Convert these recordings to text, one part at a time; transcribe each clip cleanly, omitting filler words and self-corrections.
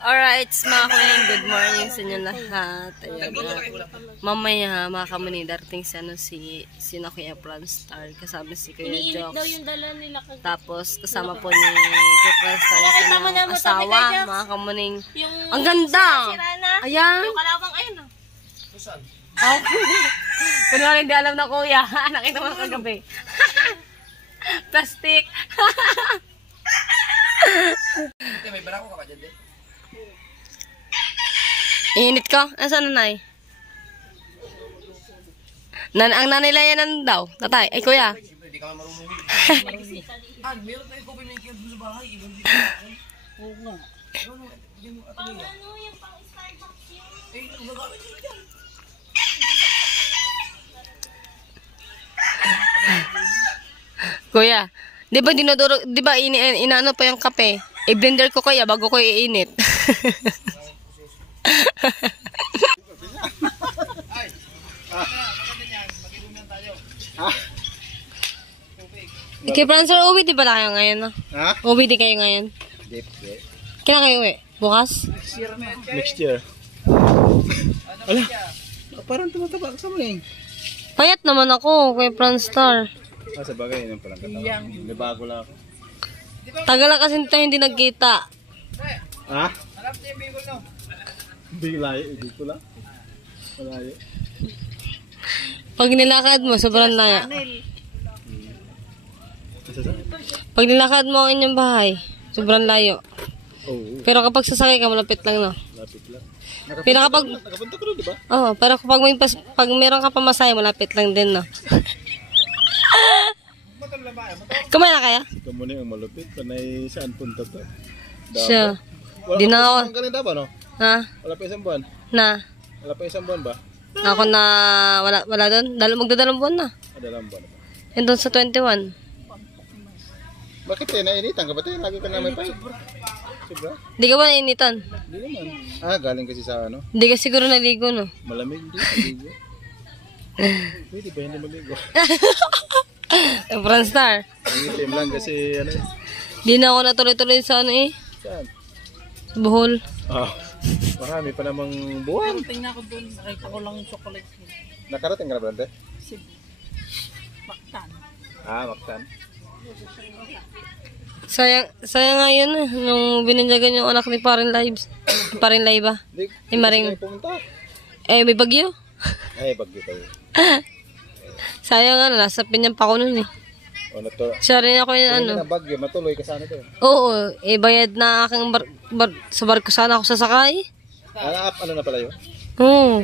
Alright, mga kuya, good morning sa inyo lahat. Ayan, mamaya mga kamuni, darating si Kuya Franstar, kasama si Kuya Jox. Tapos kasama po ni Kuya Franstar yung kanyang asawa, mga kamuning. Ang ganda! Ayan! Yung kalawang ayun ah. Kusan? Kung lang hindi alam na kuya, nakita mo kagabi. Plastic! May barako ka ba dyan, Init ka? Asan nanay? Ang nanay layanan daw. Tatay. Ay, kuya. Hindi ka marunong. Meron tayo ko pinagkiyag sa bahay. Oo nga. Ano yung pang Starbucks yun? Eh, magagamit nyo dyan. Kuya, di ba inaano pa yung kape? I-blender ko kaya bago ko iinit. Okay, Francer, uwi di ba tayo ngayon? No? Ha? Uwi di kayo ngayon? Dip. Kailan kayo uwi? Bukas? Next year. Ala, parang tumataba ka sa mga. Payat naman ako, Kuya Franstar. Sa bagay, yun palang katawan. May bago lang ako. Tagal na kasi tayo hindi nagkita. Ha? Alam niyo yung bigol no? Biglayo, hindi ko lang. Malayo. Pag nilakad mo, sobrang layo. Pag nilakad mo ang inyong bahay, sobrang layo. Oo. Pero kapag sasakay ka, malapit lang, no? Lapit lang. Pero kapag... Nakapunta ko rin, di ba? Oo, pero kapag pag meron ka pamasaya, malapit lang din, no? Kumain na kaya? Ikaw muna yung malupit. Panay saan punta to? Siya. Wala Di na pa ako. isang ganun ba, no? Ha? Wala pa isang buwan? Na? Wala pa isang buwan ba? Ako na... Wala doon? Magdadalong buwan na. Dalang buwan ba? Yun doon sa 21. Bakit eh? Nainitan ka ba tayo? Lagi ka namin pa. Sobra? Di ka ba nainitan? Hindi naman. Galing kasi sa ano? Di ka siguro naligo, no? Malamig din. Maligo. Pwede ba hindi maligo? Franstar. Nangitim lang kasi ano eh. Di na ako natuloy-tuloy sa ano eh. Saan? Sa Bohol. Marami pa namang buwan. Tingnan ko dun, nakita ko lang yung chocolate. Nakarating ka na ba, Dante? Maktan. Maktan. Sayang nga yun eh. Nung bininjagan yung anak ni Parin Lives. Parin Live ba? Hindi Maring. pumunta. May bagyo. Ay, bagyo tayo. Sayang nga, nasa pinyang pa ako nun eh. Siya rin ako yung ano. Hindi na bagyo, matuloy ka sana doon. Oo, bayad na aking sa barko sana ako sasakay. Ano na pala yun? Oo.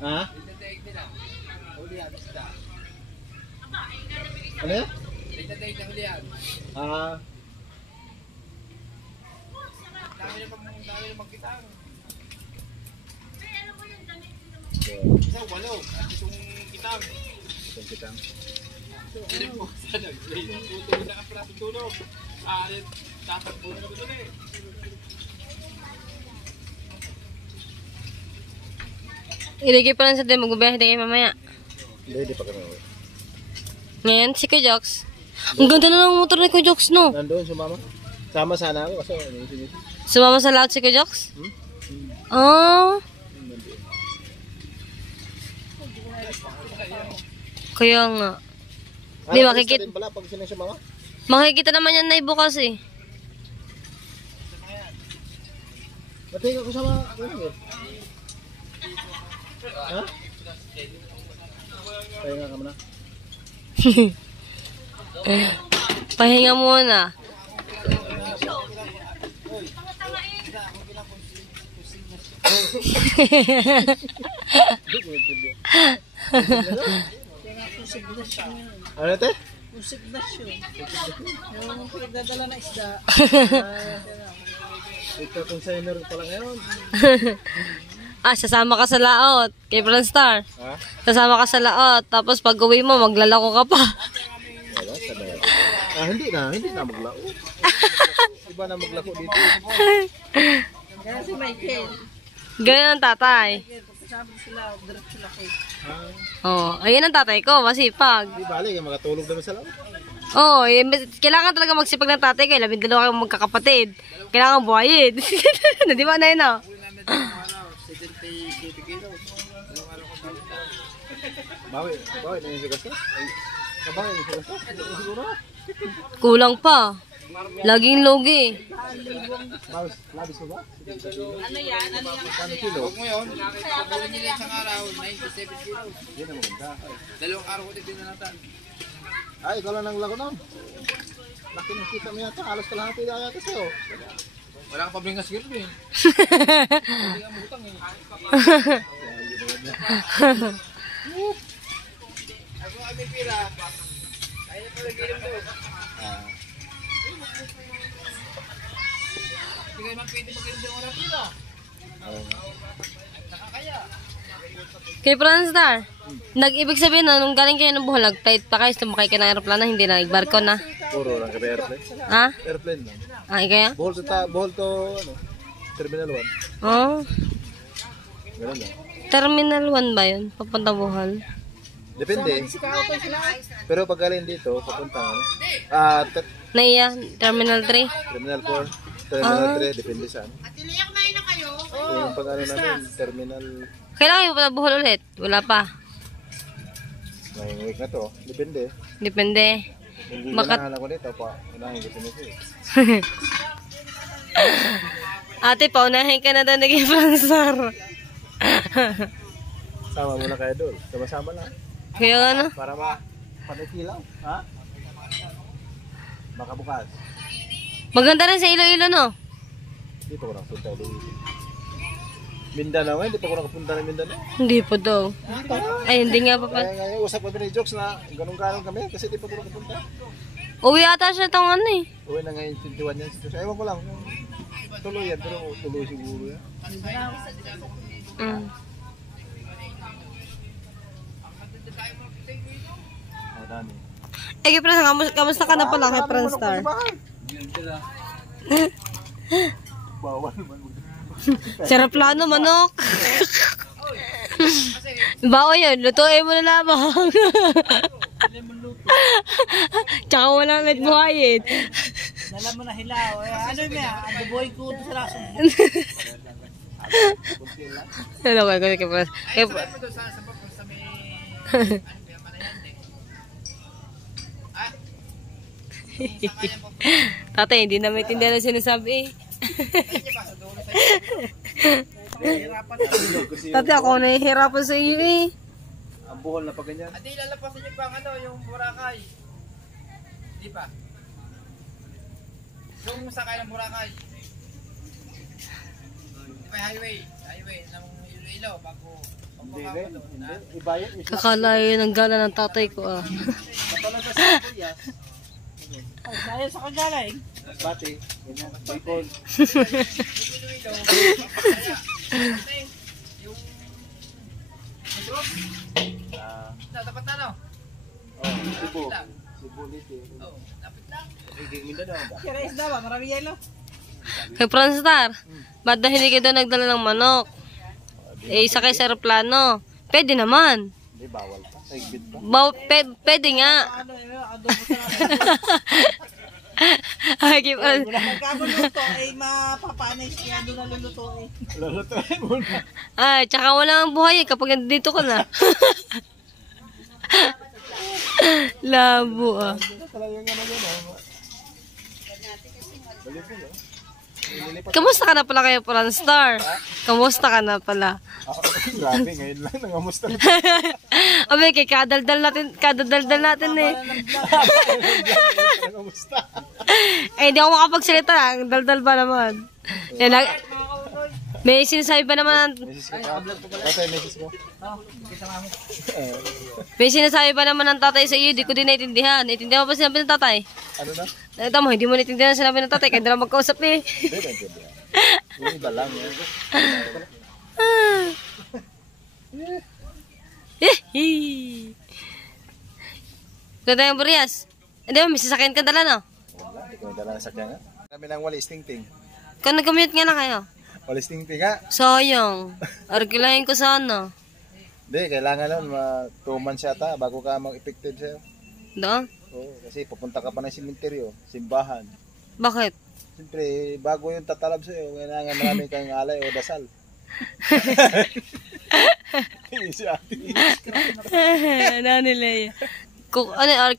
Ha? Ano yan? Dami na magkita. Isang walo. Isang kitang. Isang kitang. Hindi po. Tutulog na ka pala. Tutulog. Tatakbo na kami doon eh. Iligay pa lang sa din. Magbabiyahe din kayo mamaya. Hindi pa kami. Ngayon, si Kuya Jox. Ang ganda na ng motor ni Kuya Jox, no? Nandun, sumama. Sama sana ako kasi sumama sa lahat si Kuya Jox? Kaya nga. Di makikita. Makikita naman yan na bukas eh. Matingin ako sama. Ha? Pahinga ka muna. Pahinga muna. Ano te? Musikdasyon. Yung pagdadala na isda. Ito consigner pala ngayon. Sasama ka sa laot. Kay Franstar. Ha? Sasama ka sa laot. Tapos pag uwi mo, maglalako ka pa. Wala, sabay. Hindi na maglako. Iba na maglako dito. Kaya si Michael. Ganyan ang tatay. Sabi sila, diretso laki. Oh, ayun ang tatay ko, masipag. Di bali, makatulog naman sa loob. Oo, kailangan talaga magsipag ng tatay ko. 12 kayong magkakapatid. Kailangan buhayin. Di ba na yun, no? Bawi na yung sigastos? Bawi na yung sigastos? Siguro? Kulang pa. Laging logi. Labis mo ba? Ano yan? Ano yan? Kano kilo? Huwag mo yun, pagkakuha nila isang araw, 97 kilos. Yan ang maganda. Dalawang araw ko din dinanatan. Ay, ikaw lang ng lago nun. Laki ng kita mo yata. Halos kalahati na yata sa'yo. Wala kang pabingas gano'n eh. Hindi ka mutang eh. Ako kami pira. Ayaw na pala gilim doon. Hindi kayo man pwede mag-gilim doon wala pira. Nakakaya. Kay Franstar, nag-ibig sabihin na nung galing kayo ng Bohol, nag-tight pa kayo, sumakay ka ng aeroplano, hindi na, nagbarko na. Puro lang kami airplane. Ha? Airplane lang. Ah, ikaya? Bohol to, ano, Terminal 1. Oh, Ganun lang. Terminal 1 ba yun? Papunta Bohol? Depende. Pero pag galing dito, papunta, ano? Naiya, Terminal 3? Terminal 4, Terminal 3, depende saan. Yung pag ano namin, Terminal, Kailangan yung papunta Bohol ulit? Wala pa. ngayong week na to, depende. Depende. Hindi Baka- ganahan ako nito, unahin ko sinito eh. Ate, paunahin ka na daw naging Franstar. Sama muna kayo doon. Sama-sama lang. Kaya ano? Para panikilaw. Ha? Baka bukas. Maganda rin sa Iloilo, no? Dito ko nakapunta ulit. Mindanao, hindi pa ko nakapunta ng Mindanao. Hindi pa daw. Ay, hindi nga pa pa. Kaya ngayon, usap kami ni Jokes na ganun-ganun kami kasi di pa ko nakapunta. Uwi ata siya itong ano eh. Uwi na ngayon 21 yan. Ewan ko lang. Tuloy yan, pero tuloy siguro yan. Mm. Dami. Eh, kay Franstar, kamusta ka na pala kay Franstar? Bawal man. Sarap plano, manok. Bao yun, lutuin mo na lamang. Tsaka walang nagbuhayin. Dala mo na hilaw. Ano yun yan? Ang buhay ko doon sa laso. Ano ko, kay Franstar. Sabi mo doon sa sabak kung sa may... Ano ba yung malayan eh? Tatay, hindi na may tindahan na sinasabi eh. Tatay, ako nahihirapan sa iyo eh. Ang buhol na pa ganyan. Ate, lalapasan niyo pa ang ano, yung Boracay. Di ba? Yung sakay ng Boracay. Di ba highway? Highway ng Iloilo bago Hindi, pagpapako doon. hindi. Ibayad. Kakalayo ng gala ng tatay ko ah. Tayo sa Kagaling. Bati. Ganyan. Bicol. Iloilo, papakaya. Ate, yung group, dapat na no? Oh, Cebu. Lapit lang. Cebu dito. Oh, lapit lang. Hindi, Mindanao ba? Kira isda ba? Marami yelo. Kay Franstar, ba't na hindi ka daw nagdala ng manok? Eh, isa kay sa aeroplano. Pwede naman. Hindi, bawal pa. Higpit pa. Pwede nga. Ano yun? Adobo sa laso. Ay, kay Franstar. Pagkabuluto ay mapapanis kaya doon na luluto eh. Lulutuin mo na. Ay, tsaka walang buhay kapag nandito ka na. Labo ah. Talagang ano yun, Balik mo, Kamusta ka na pala kayo, Franstar? Kamusta ka na pala? Grabe, ngayon lang nangamusta. Abe, kay kadaldal natin eh. Nangamusta. Eh, hindi ako makapagsalita. Ang daldal pa naman. Yan, may sinasabi pa naman, Mrs. ko pa. Tatay, Mrs. ko. may sinasabi pa naman ng tatay sa iyo, di ko din naiintindihan. Naiintindihan mo pa sinabi ng tatay? Ano na? Nakita mo, hindi mo naiintindihan ang sinabi ng tatay, kaya hindi na magkausap eh. Hindi, naintindihan. Yung iba lang yan. Ito tayong Burias. Hindi mo, may sasakyan ka dala, no? Wala, hindi ko dala na sakya nga. Kami lang walis ting-ting. Kung nag-commute nga na kayo. Walis ting-ting nga. Sayang. Arkilahin ko sana. Hindi, kailangan lang 2 months yata bago ka mag-effective sa'yo. Doon? Oo, kasi pupunta ka pa ng simenteryo, simbahan. Bakit? Siyempre, bago yung tatalab sa'yo, kailangan marami kang alay o dasal. Si ate. Ano nila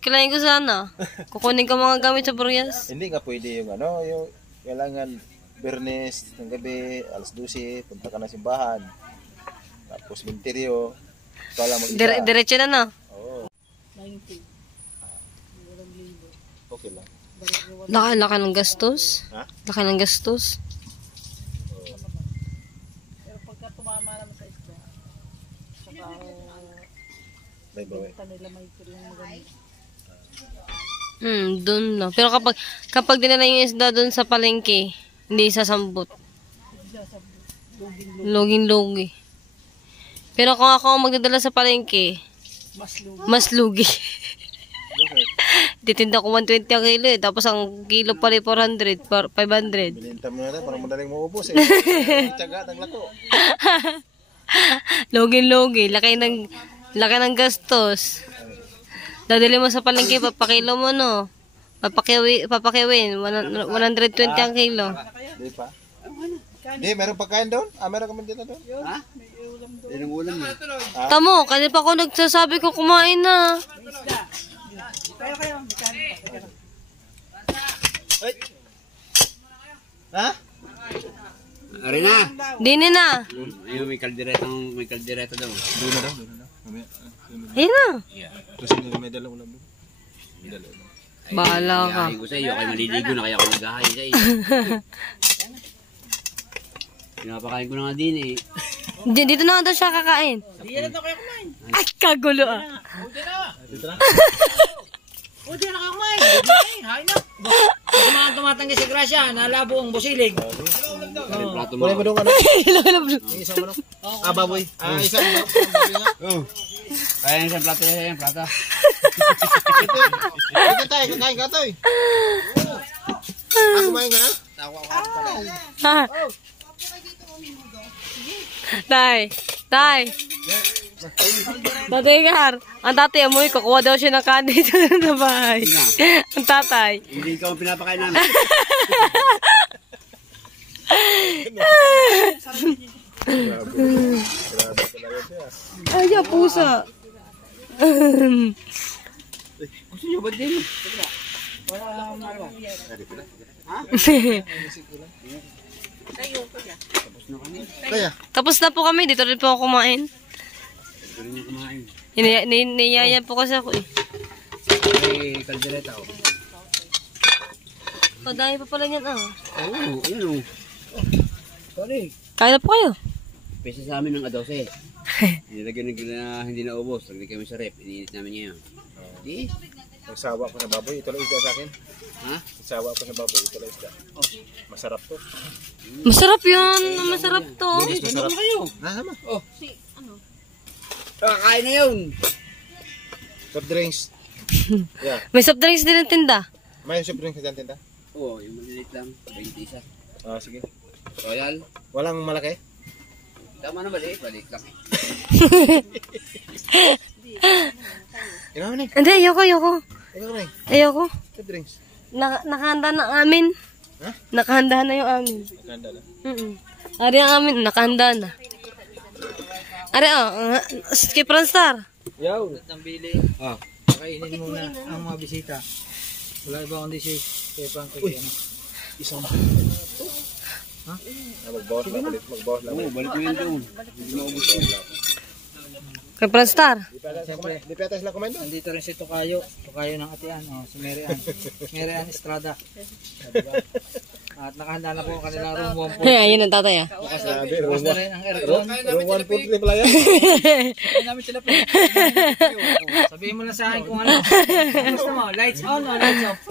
kailangan ko sana. Kukunin ko mga gamit sa Boreas. Hindi nga pwede yung ano, yung kailangan Bernes ng gabi, alas 12, punta ka ng simbahan. Tapos simenteryo, ikaw lang mag-isa. Diretso na na. Oo. Okay lang. Laki ng gastos. Ha? Laki ng gastos. Pero pagka tumama naman sa isda, saka May bawi. nila may kilang maganda. Doon na. Pero kapag dinala yung isda doon sa palengke, hindi sasambot. Loging-logi. Pero kung ako ang magdadala sa palengke, mas lugi. Titinda ko 120 ang kilo eh. Tapos ang kilo pala 400, 500. Bininta mo na para madaling maubos eh. Tiyaga, taglako. Loging-logi. Laki ng gastos. Dadali mo sa palengke, papakilo mo no. Papakiwin. 120 ang kilo. Di pa? Di, meron pagkain doon? Meron kami dito doon? Ha? Yan ang ulam eh. Tamo, kanina pa ako nagsasabi ko kumain na. Kayo, mechanic pa. Ay! Ha? Ari na. Dini na. Ayun, may kaldereta daw. Doon na daw, doon na daw. Mamaya, Ayun na. Kasi may dalang ulam doon. May dalang ulam. Bahala ka. Ayahin ko sa iyo, kayo maliligo na kaya ako naghahay sa iyo. Pinapakain ko na nga din eh. Dito na daw siya kakain. Hindi na kayo kumain. Ay, kagulo ah. O, di na kayo kumain. Hain na. Mga tumatanggi si Gracia, nalabo ang busilig. Kaya yung plato mo. Kunin mo doon ano? Isang manok. Baboy. Isang baboy nga. Kaya yung isang plato niya, yung plato. Ito tayo, kakain ka tayo. Kumain ka na? Ha? Tay. Tatay Gar, ang tatay amoy, kukuha daw siya ng kanin sa bahay. Ang tatay. Hindi ikaw ang pinapakain namin. Ay, pusa. Gusto niyo ba din? Kaya? Tapos na po kami, dito rin po ako kumain. Gusto niyo kumain. Niyaya po kasi ako eh. Ay, kaldereta oh. Dahil pa pala niyan ah. Oo, ayun oh. Sorry. Kaya na po kayo. Pesa sa amin ng A12. Nilagyan na hindi na ubos. Lagyan kami sa rep. Iniinit namin ngayon. Di? Nagsawa ko sa baboy. Ito lang isda sa akin. Ha? Nagsawa ko sa baboy. Ito lang isda. Masarap to. Masarap yun. Masarap to. Masarap. Sama. Oh. Kakain na yun. Soft drinks. Yeah. May soft drinks din ang tinda. May soft drinks sa tinta? Oo, yung malilit lang. 20 isa. Sige. Royal. Walang malaki? Tama na maliit. Maliit lang eh. Ikaw na. Hindi, ayoko. Ikaw na. Ayoko. Soft drinks. Nakahanda na amin. Ha? Nakahanda na yung amin. Ganda na. Ari ang amin, nakahanda na. Ari skip run star. Yaw. Tambili. Pakainin muna ang mga bisita. Wala ba kundi si Frank kay ano? Isang. Magbawas lang ulit. Magbawas lang Oo, ulit. balik mo yun doon. Hindi mo ubos yun. Kay Run Star. Di pa sila kumain doon. Nandito rin si Tokayo ng Atian, si Mary Ann Estrada. Diba? At nakahanda na po ang kanilang room 140. Ayun ang tatay ah. Bukas na rin ang aircon. Room 140 pala yan. Sabihin namin sila po. Sabihin mo na sa akin kung ano. Gusto mo, lights on o lights off?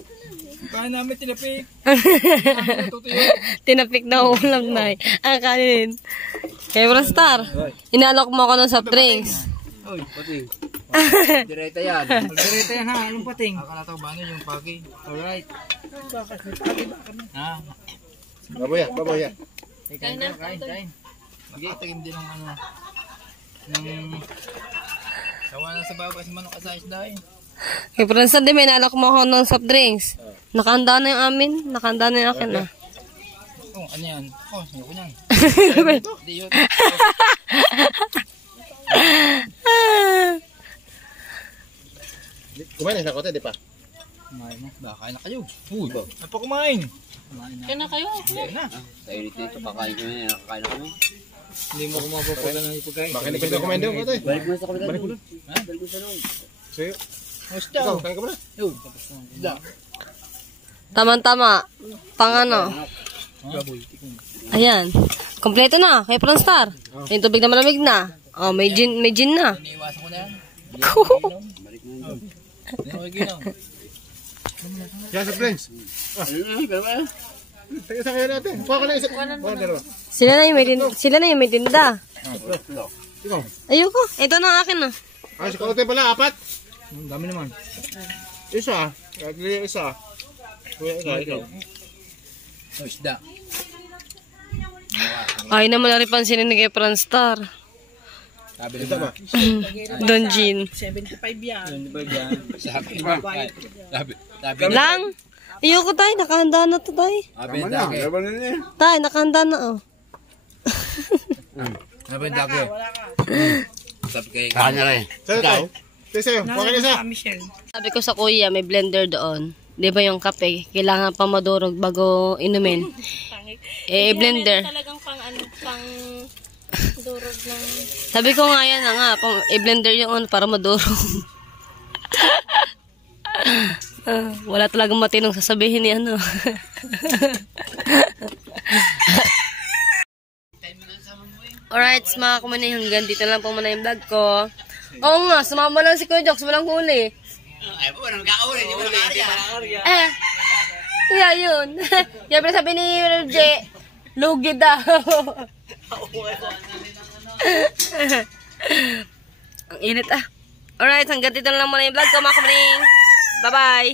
Kaya namin tinapik. Tinapik na ulam na ang kanin. Kay Run Star. Inalok mo ako ng soft drinks. Oy, Pati. Direta yan. magdireta yan ha. Anong pating? Akala to ba yung pagi? Alright. Bakit may pagi ba kami? Ha? Baboy. Kain. Mag-iitigim din ng ano. Sawa na sa baba kasi manok sa isda eh. Kay Prancer, di may nalak mo ako ng soft drinks. Nakahanda na yung amin. Nakahanda na yung akin na. Oh, ano yan? Oh, ayoko yan. Hindi yun. Kumain na sa kote, di pa? Kumain na. Baka na kayo. Uy, ano pa kumain? Kumain na. Kaya na kayo. Kumain na. Sa unit nito, kakain kami, nakakain na kami. Hindi mo kumapapala ng ipagkain. Bakit hindi ka kumain doon, kote? Balik mo na sa kapila. Balik mo doon. Ha? Balik mo sa noon. Sa'yo. Musta? Ikaw, kain ka ba na? Yun. Tapos na. Da. Tama-tama. Pang ano. Baboy. Ayan. Kompleto na. Kay Prancer. Yung tubig na malamig na. Oh, may gin na. Iniiwasan ko na yan. Balik mo na doon. Hindi ako ginaw. Yan sa friends. Tayo sa kaya natin. Kuha ka na isa. Kuha dalawa. Sila na yung may tinda. Ikaw. Ayoko. Ito na ang akin na. Ah, sa kote pala, 4. Ang dami naman. Isa. Kaya isa. Kuya, ikaw. Oh, isda. Ay naman na rin pansinin ni kay Prancer. Sabi Isa ba? Don Jean. 75 yan. Hindi ba yan? Sabi ba? Sabi Lang. Ayoko tayo. Nakahanda na to tayo. Sabi Tama na. dagi. Laban na niya. Tayo, nakahanda na oh. Sabi dagi. Wala ka. Sabi kay Kanya rin. Sa'yo tayo. Sa'yo. Kuha ka na isa. Michelle. Sabi ko sa kuya, may blender doon. Di ba yung kape, kailangan pa madurog bago inumin. Blender. Talagang pang ano, pang durog ng... Sabi ko nga yan na nga, i-blender yung ano para madurog. Wala talagang matinong sasabihin ni ano. Alright, mga kumanay, hanggang dito lang po muna yung vlog ko. Oo nga, sumama lang si Kuya Joks, walang huli. Ay, po, nagkakauli, di mo nakakarya. Kaya yun. Siyempre sabi ni Roger, lugi daw. Ang init ah. Alright, hanggang dito lang muna yung vlog ko mga kumaning. Bye-bye.